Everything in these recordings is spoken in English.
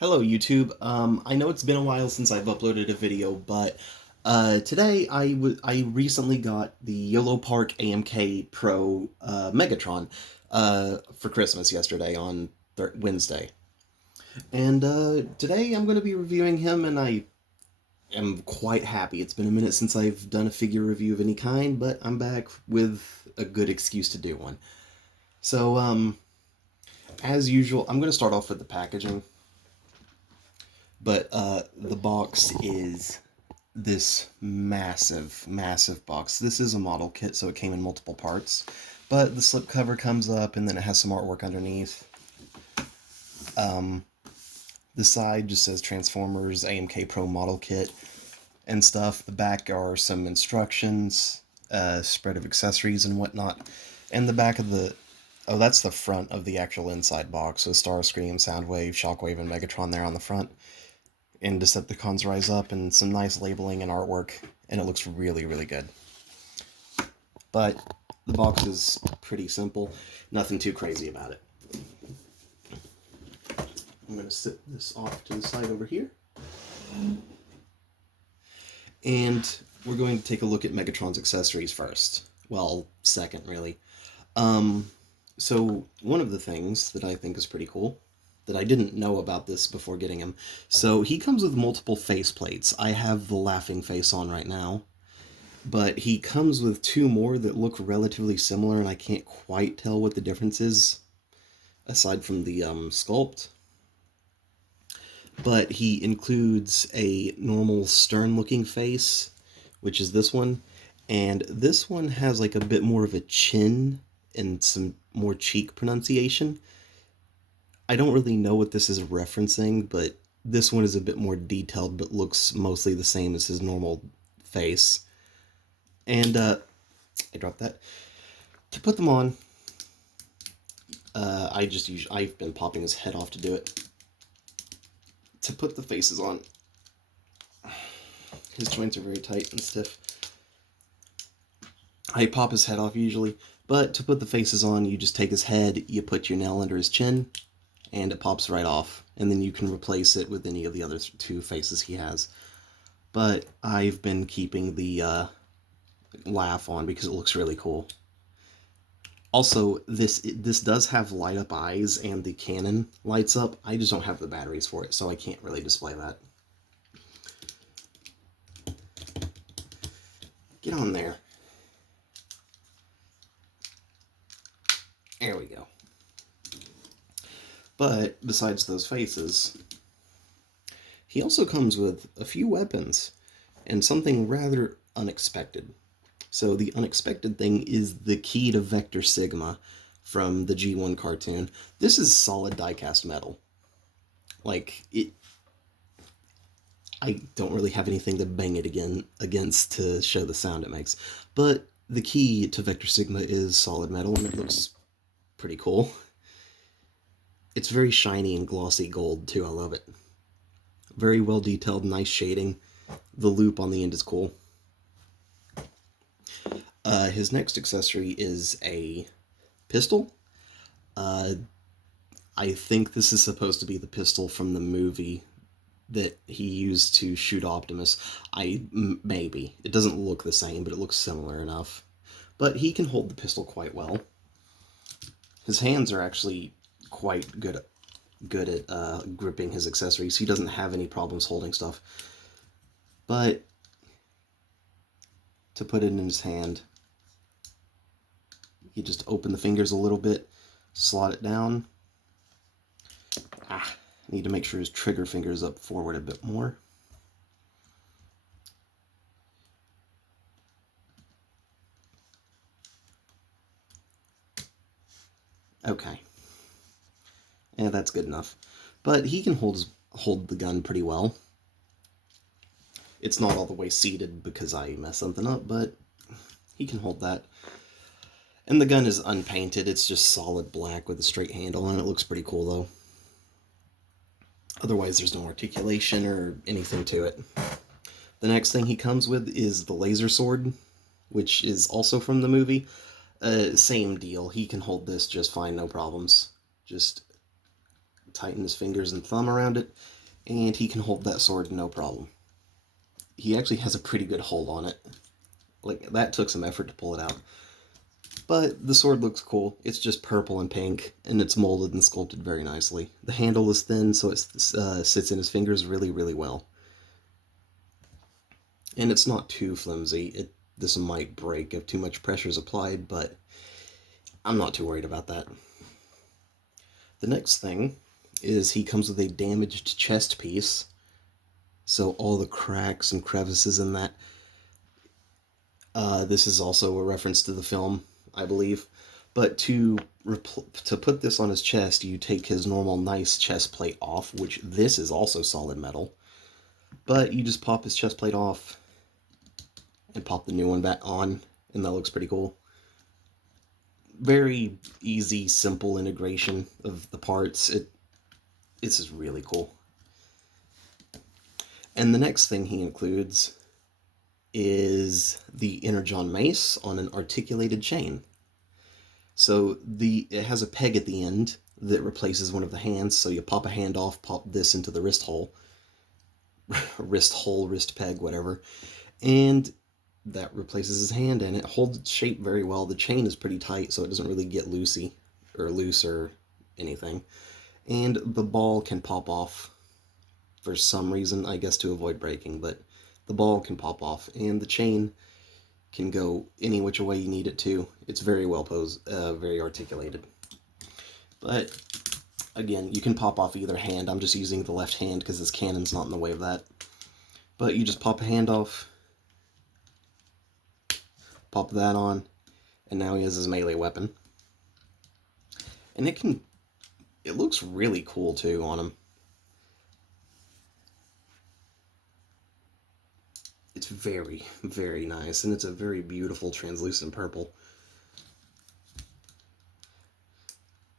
Hello YouTube. I know it's been a while since I've uploaded a video, but today I recently got the Yolopark AMK Pro Megatron for Christmas yesterday on Wednesday. And today I'm going to be reviewing him, and I am quite happy. It's been a minute since I've done a figure review of any kind, but I'm back with a good excuse to do one. So, as usual, I'm going to start off with the packaging. But the box is this massive, massive box. This is a model kit, so it came in multiple parts. But the slipcover comes up, and then it has some artwork underneath. The side just says Transformers AMK Pro Model Kit and stuff. The back are some instructions, spread of accessories and whatnot. And the back of the... Oh, that's the front of the actual inside box, with Starscream, Soundwave, Shockwave, and Megatron there on the front. And Decepticons rise up, and some nice labeling and artwork, and it looks really, really good. But the box is pretty simple, nothing too crazy about it. I'm going to sit this off to the side over here. And we're going to take a look at Megatron's accessories first. Well, second, really. So one of the things that I think is pretty cool, that I didn't know about this before getting him. So he comes with multiple face plates. I have the laughing face on right now, but he comes with two more that look relatively similar, and I can't quite tell what the difference is, aside from the sculpt. But he includes a normal stern-looking face, which is this one, and this one has like a bit more of a chin and some more cheek pronunciation. I don't really know what this is referencing, but this one is a bit more detailed, but looks mostly the same as his normal face. And I dropped that. To put them on, I've been popping his head off to do it. To put the faces on, his joints are very tight and stiff. I pop his head off usually, but to put the faces on, you just take his head, you put your nail under his chin, and it pops right off, and then you can replace it with any of the other two faces he has. But I've been keeping the laugh on because it looks really cool. Also, this does have light up eyes, and the cannon lights up. I just don't have the batteries for it, so I can't really display that. Get on there. There we go. But besides those faces, he also comes with a few weapons and something rather unexpected. So the unexpected thing is the key to Vector Sigma from the G1 cartoon. This is solid die-cast metal. Like, I don't really have anything to bang it against to show the sound it makes. But the key to Vector Sigma is solid metal, and it looks pretty cool. It's very shiny and glossy gold, too. I love it. Very well detailed, nice shading. The loop on the end is cool. His next accessory is a pistol. I think this is supposed to be the pistol from the movie that he used to shoot Optimus. Maybe. It doesn't look the same, but it looks similar enough. But he can hold the pistol quite well. His hands are actually quite good at gripping his accessories. He doesn't have any problems holding stuff. But to put it in his hand, you just open the fingers a little bit, slot it down. Need to make sure his trigger finger is up forward a bit more. Okay. Yeah, that's good enough. But he can hold the gun pretty well. It's not all the way seated because I messed something up, but he can hold that. And the gun is unpainted. It's just solid black with a straight handle, and it looks pretty cool, though. Otherwise, there's no articulation or anything to it. The next thing he comes with is the laser sword, which is also from the movie. Same deal. He can hold this just fine, no problems. Just tighten his fingers and thumb around it, and he can hold that sword no problem. He actually has a pretty good hold on it. Like, that took some effort to pull it out. But the sword looks cool. It's just purple and pink, and it's molded and sculpted very nicely. The handle is thin, so it sits in his fingers really, really well. And it's not too flimsy. This might break if too much pressure is applied, but I'm not too worried about that. The next thing is he comes with a damaged chest piece. So all the cracks and crevices in that. This is also a reference to the film, I believe. But to put this on his chest, you take his normal nice chest plate off, which this is also solid metal. But you just pop his chest plate off and pop the new one back on, and that looks pretty cool. Very easy, simple integration of the parts. It's just really cool. And the next thing he includes is the Energon mace on an articulated chain. So it has a peg at the end that replaces one of the hands, so you pop a hand off, pop this into the wrist hole, wrist peg, whatever, and that replaces his hand, and it holds its shape very well. The chain is pretty tight, so it doesn't really get loose or anything. And the ball can pop off for some reason, I guess to avoid breaking, but the ball can pop off, and the chain can go any which way you need it to. It's very well posed, very articulated. But again, you can pop off either hand. I'm just using the left hand because this cannon's not in the way of that. But you just pop a hand off, pop that on, and now he has his melee weapon. And it looks really cool too on him. It's very, very nice, and it's a very beautiful translucent purple.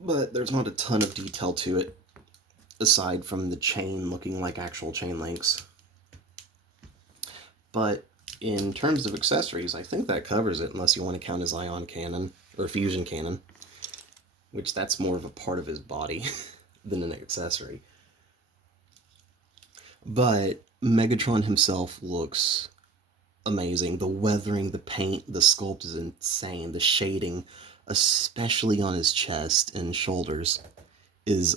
But there's not a ton of detail to it, aside from the chain looking like actual chain links. But in terms of accessories, I think that covers it, unless you want to count his ion cannon, or fusion cannon, which that's more of a part of his body than an accessory. But Megatron himself looks amazing. The weathering, the paint, the sculpt is insane. The shading, especially on his chest and shoulders, it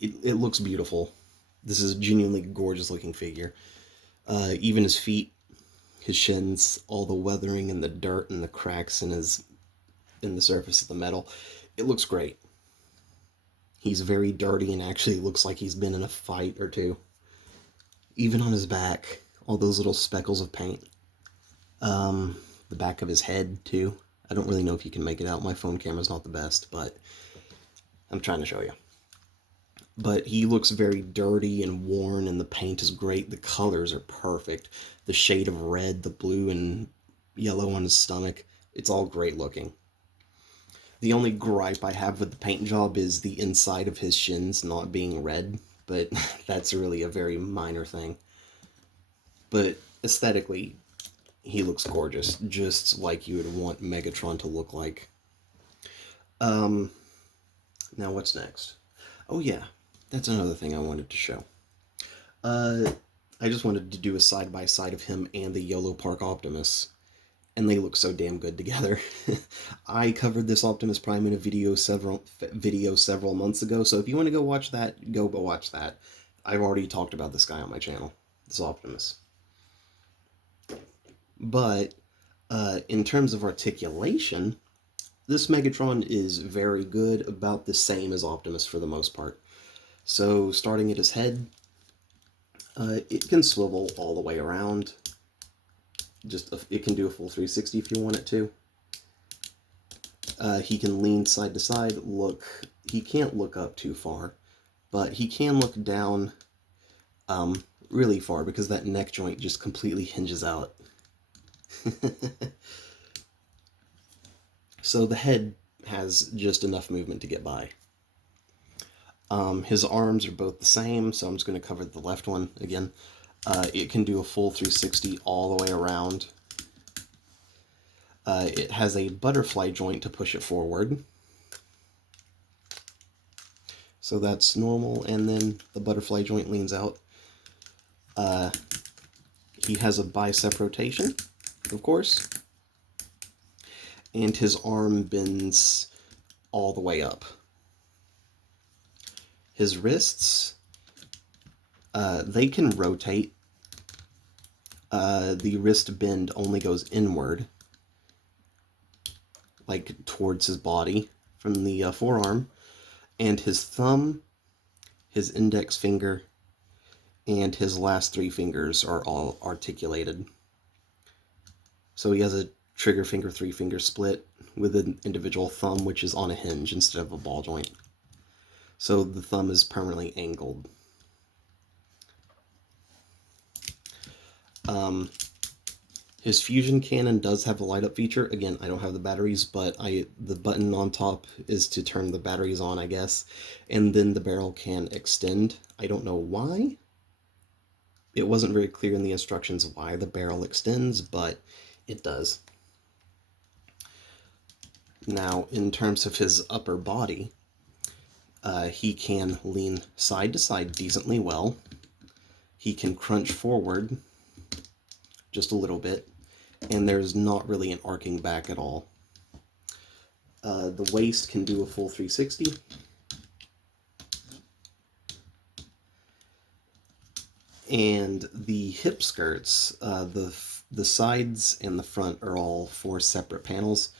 looks beautiful. This is a genuinely gorgeous looking figure. Even his feet, his shins, all the weathering and the dirt and the cracks in the surface of the metal, it looks great. He's very dirty and actually looks like he's been in a fight or two. Even on his back, all those little speckles of paint. The back of his head, too. I don't really know if you can make it out. My phone camera's not the best, but I'm trying to show you. But he looks very dirty and worn, and the paint is great. The colors are perfect. The shade of red, the blue, and yellow on his stomach, it's all great looking. The only gripe I have with the paint job is the inside of his shins not being red, but that's really a very minor thing. But aesthetically, he looks gorgeous, just like you would want Megatron to look like. Now what's next? Oh yeah, that's another thing I wanted to show. I just wanted to do a side-by-side of him and the Yolopark Optimus, and they look so damn good together. I covered this Optimus Prime in a video several months ago, so if you want to go watch that, go watch that. I've already talked about this guy on my channel, this Optimus. But in terms of articulation, this Megatron is very good, about the same as Optimus for the most part. So starting at his head, it can swivel all the way around. It can do a full 360 if you want it to. He can lean side to side. He can't look up too far, but he can look down really far because that neck joint just completely hinges out. So the head has just enough movement to get by. His arms are both the same, so I'm just going to cover the left one again. It can do a full 360 all the way around. It has a butterfly joint to push it forward. So that's normal, and then the butterfly joint leans out. He has a bicep rotation, of course, and his arm bends all the way up. His wrists, they can rotate. The wrist bend only goes inward, like towards his body from the forearm, and his thumb, his index finger, and his last 3 fingers are all articulated. So he has a trigger finger 3 finger split with an individual thumb which is on a hinge instead of a ball joint. So the thumb is permanently angled. His fusion cannon does have a light up feature. Again, I don't have the batteries, but the button on top is to turn the batteries on, I guess. And then the barrel can extend. I don't know why. It wasn't very clear in the instructions why the barrel extends, but it does. Now, in terms of his upper body, he can lean side to side decently well. He can crunch forward just a little bit, and there's not really an arcing back at all. The waist can do a full 360. And the hip skirts, the sides and the front are all 4 separate panels.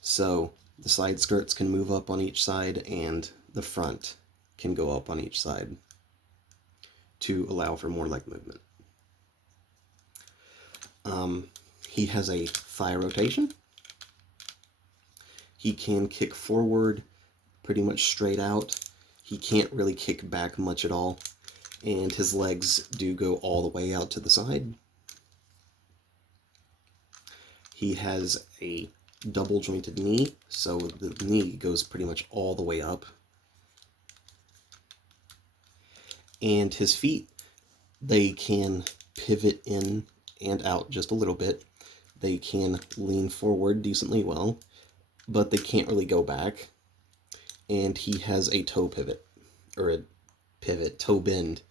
So the side skirts can move up on each side, and the front can go up on each side to allow for more leg movement. He has a thigh rotation. He can kick forward pretty much straight out. He can't really kick back much at all. And his legs do go all the way out to the side. He has a double jointed knee, so the knee goes pretty much all the way up. And his feet, they can pivot in and out just a little bit. They can lean forward decently well, but they can't really go back. And he has a toe pivot, or a toe bend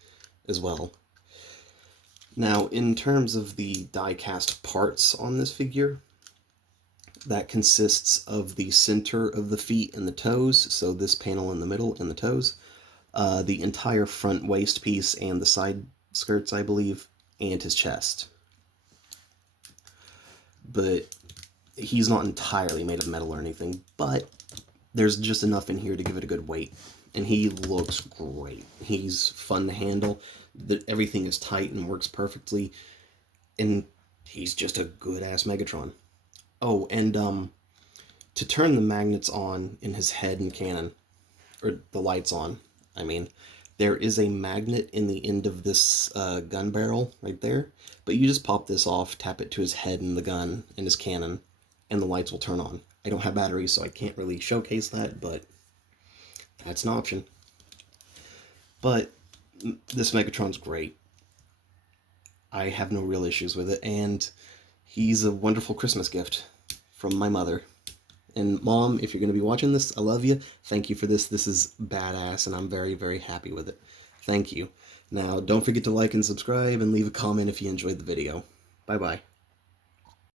as well. Now, in terms of the die-cast parts on this figure, that consists of the center of the feet and the toes, so this panel in the middle and the toes, the entire front waist piece and the side skirts, I believe, and his chest. But he's not entirely made of metal or anything, but there's just enough in here to give it a good weight. And he looks great. He's fun to handle. Everything is tight and works perfectly. And he's just a good-ass Megatron. Oh, and to turn the magnets on in his head and cannon, or the lights on, I mean, there is a magnet in the end of this gun barrel right there. But you just pop this off, tap it to his head and the gun and his cannon, and the lights will turn on. I don't have batteries, so I can't really showcase that, but that's an option. But this Megatron's great. I have no real issues with it, and he's a wonderful Christmas gift from my mother. And Mom, if you're going to be watching this, I love you. Thank you for this. This is badass, and I'm very, very happy with it. Thank you. Now, don't forget to like and subscribe, and leave a comment if you enjoyed the video. Bye-bye.